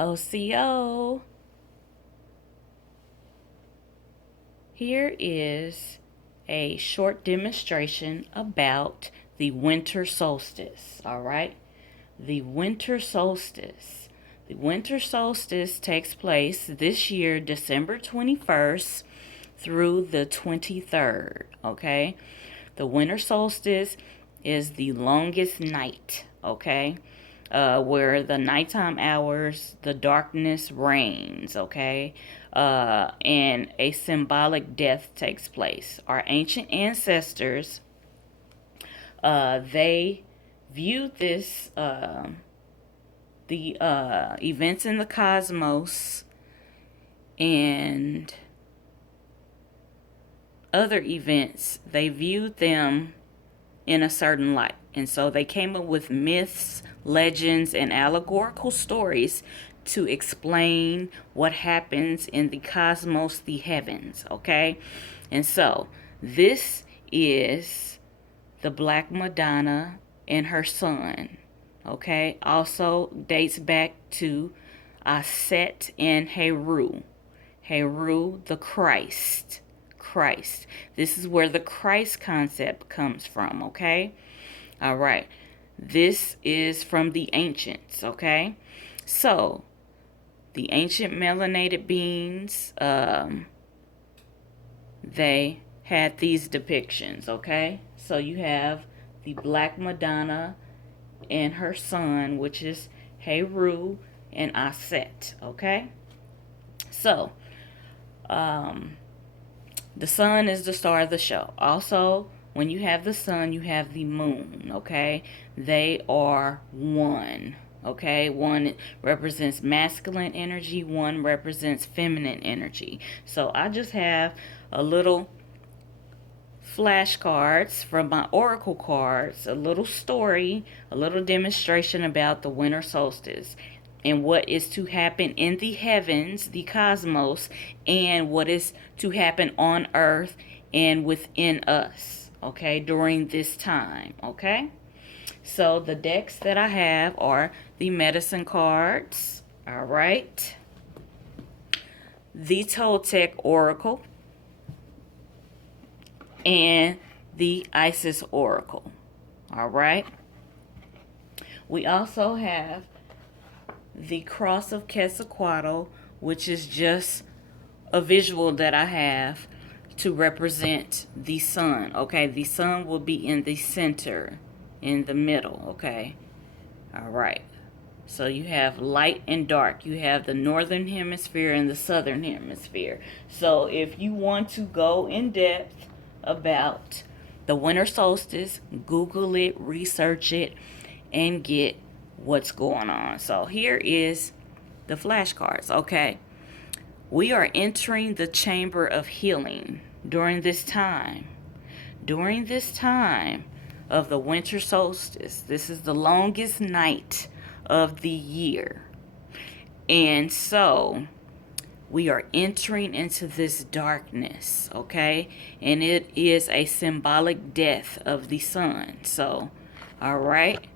OCO. Here is a short demonstration about the winter solstice, all right? The winter solstice. The winter solstice takes place this year, December 21st through the 23rd, okay? The winter solstice is the longest night, okay? Where the nighttime hours, the darkness reigns, okay? And a symbolic death takes place. Our ancient ancestors, they viewed this, the events in the cosmos and other events, they viewed them in a certain light. And so they came up with myths, legends, and allegorical stories to explain what happens in the cosmos, the heavens, okay? And so this is the Black Madonna and her son, okay? Also dates back to Auset and Heru. Heru, the Krst. This is where the Christ concept comes from, okay? All right. This is from the ancients, okay? So, the ancient melanated beings, they had these depictions, okay? So, you have the Black Madonna and her son, which is Heru and Auset, okay? So, the sun is the star of the show. Also, when you have the sun, you have the moon, okay? They are one, okay? One represents masculine energy, one represents feminine energy. So I just have a little flashcards from my oracle cards, a little story, a little demonstration about the winter solstice and what is to happen in the heavens, the cosmos, and what is to happen on earth and within us, okay, during this time, okay? So the decks that I have are the medicine cards, all right, the Toltec Oracle, and the Isis Oracle, all right? We also have the Cross of Quetzalcoatl, which is just a visual that I have to represent the sun, okay? The sun will be in the center, in the middle, okay? All right. So you have light and dark. You have the northern hemisphere and the southern hemisphere. So if you want to go in depth about the winter solstice, Google it, research it, and get what's going on. So here is the flashcards, okay? We are entering the chamber of healing during this time. During this time of the winter solstice, this is the longest night of the year. And so we are entering into this darkness, okay? And it is a symbolic death of the sun. So, all right.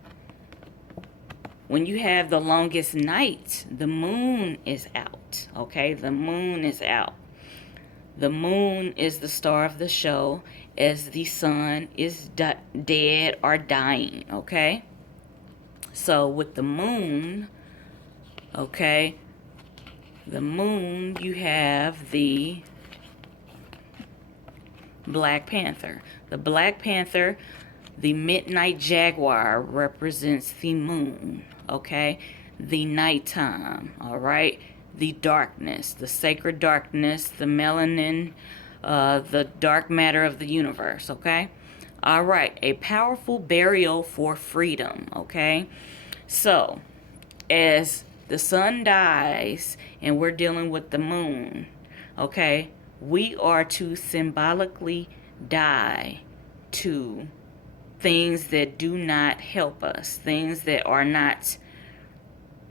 When you have the longest night, the moon is out, okay? The moon is out. The moon is the star of the show as the sun is dead or dying, okay? So with the moon, okay, the moon, you have the Black Panther. The Black Panther, the midnight jaguar, represents the moon, okay? The nighttime, all right? The darkness, the sacred darkness, the melanin, the dark matter of the universe, okay? All right, a powerful burial for freedom, okay? So, as the sun dies and we're dealing with the moon, okay, we are to symbolically die to things that do not help us, things that are not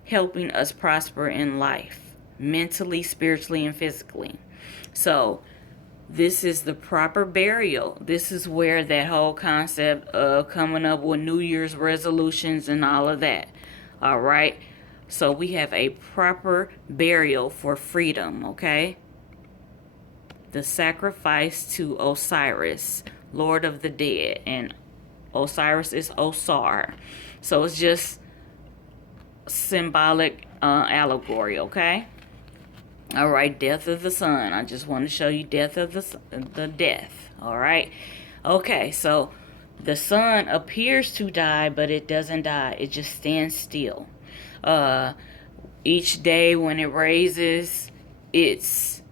helping us prosper in life, mentally, spiritually, and physically. So this is the proper burial. This is where that whole concept of coming up with New Year's resolutions and all of that, all right, So we have a proper burial for freedom, okay? The sacrifice to Osiris, Lord of the Dead, and Osiris is Osar. So it's just symbolic allegory, okay? All right, death of the sun. I just want to show you death of the death. All right. Okay, so the sun appears to die, but it doesn't die. It just stands still. Each day when it raises, it's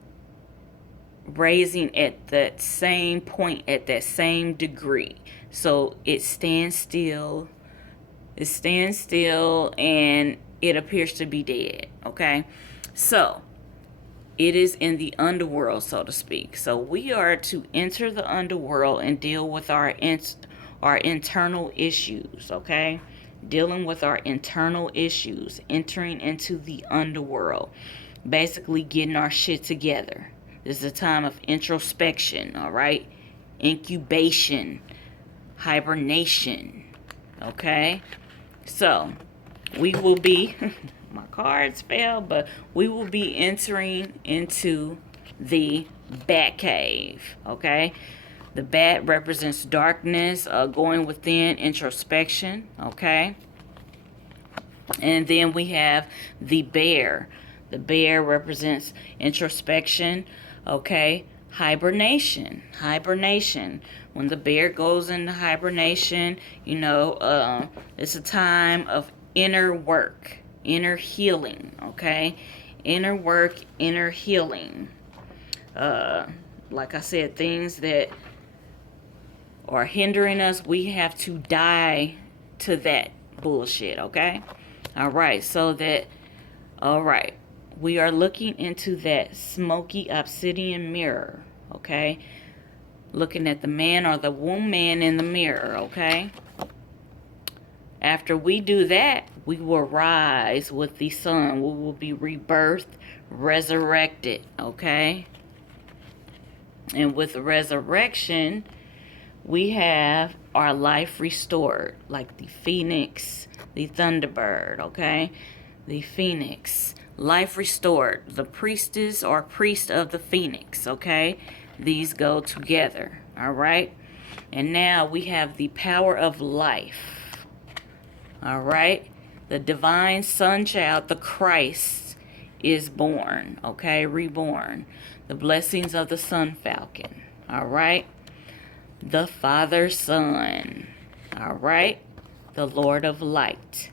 raising at that same point, at that same degree. So it stands still. It stands still, and it appears to be dead. Okay, so it is in the underworld, so to speak. So we are to enter the underworld and deal with our internal issues, okay? Dealing with our internal issues, entering into the underworld, basically getting our shit together. This is a time of introspection, all right? Incubation, hibernation, okay? So we will be... my cards fell, but we will be entering into the bat cave, okay? The bat represents darkness, going within, introspection, okay? And then we have the bear. The bear represents introspection, okay? Hibernation. When the bear goes into hibernation, you know, it's a time of inner work, inner healing, okay? Inner work, inner healing. Like I said, things that are hindering us, we have to die to that bullshit, okay? All right, we are looking into that smoky obsidian mirror, okay? Looking at the man or the woman in the mirror, okay? After we do that, we will rise with the sun. We will be rebirthed, resurrected, okay? And with the resurrection, we have our life restored, like the phoenix, the thunderbird, okay? The phoenix, life restored. The priestess or priest of the phoenix, okay? These go together, all right? And now we have the power of life, all right? The divine sun child, the Krst, is born, okay? Reborn. The blessings of the SunFalcon, all right? The Father Son, all right? The Lord of Light,